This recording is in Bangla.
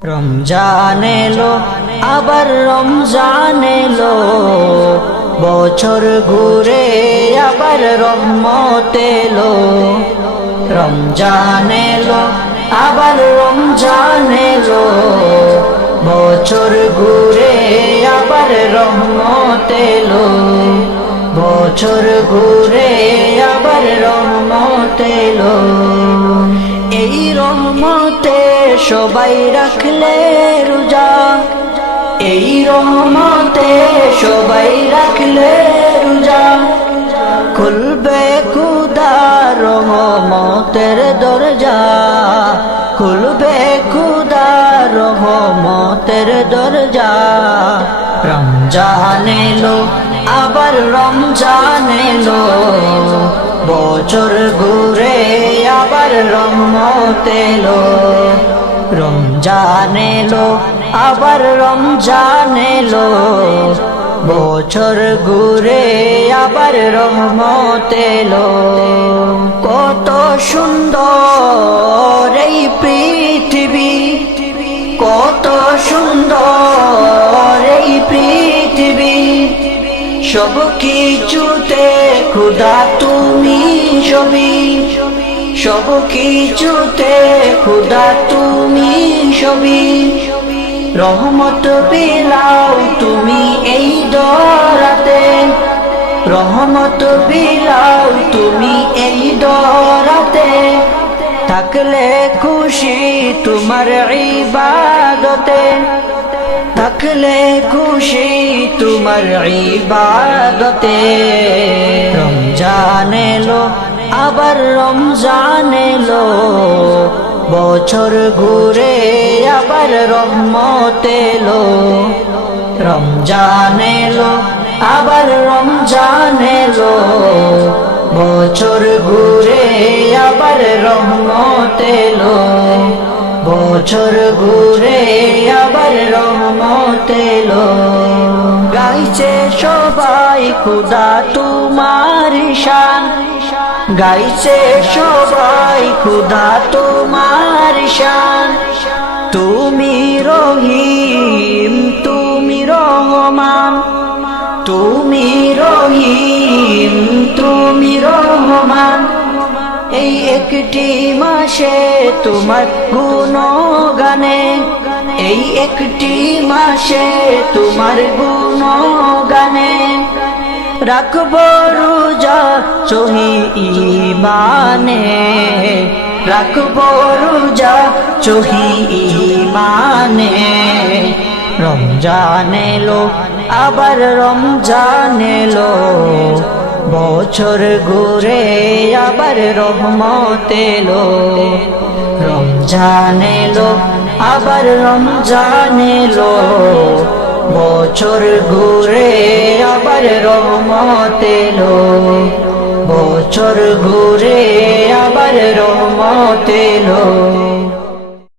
রমজান এলো আবার রমজান এলো, বছর ঘুরে আবার রহমত এলো। রমজান এলো আবার রমজান এলো, বছর ঘুরে আবার রহমত এলো। বছর ঘুরে আবার রহমত এলো। এই রহমতে সবাই রাখলে রোজা, এই রহমতে সবাই রাখলে রোজা। খুলবে খুদার রহমতের দরজা, খুলবে খুদার রহমতের দরজা। রমজান এলো আবার রমজান এলো, বছর ঘুরে আবার রহমত এলো। রমজান এলো আবার রমজান এলো, বছর ঘুরে আবার রহমত এলো। কত সুন্দর এই পৃথিবী, কত সুন্দর এই পৃথিবী। সব কিছুতে খুদা তুমি সবই, সব কিছুতে খুদা তুমি সবই। রহমত বিলাও তুমি এই দরাতে, রহমত বিলাও তুমি এই দরাতে। থাকলে খুশি তোমার ইবাদতে, থাকলে খুশি তোমার ইবাদতে। রমজান এলো আবার রমজান এলো, বছর ঘুরে আবার রহমত এলো। রমজান এলো আবার রমজান এলো, বছর ঘুরে আবার রহমত এলো। বছর ঘুরে আবার রহমত এলো। গাইছে সবাই খুদা তোমার শান, গাইছে সবাই খুদা তোমার শান। তুমি রহিম তুমি রহমান, তুমি রহিম তুমি রহমান। এই একটি মাসে তোমার গুণগানে, এই একটি মাসে তোমার গুণগানে। রাখব রোজা সহি ঈমানে, রাখব রোজা সহি ঈমানে। রমজান এলো আবার রমজান এলো, বছর ঘুরে আবার রহমত এলো। রমজান এলো আবার রমজান এলো, বছর ঘুরে আবার রহমত এলো। বছর ঘুরে আবার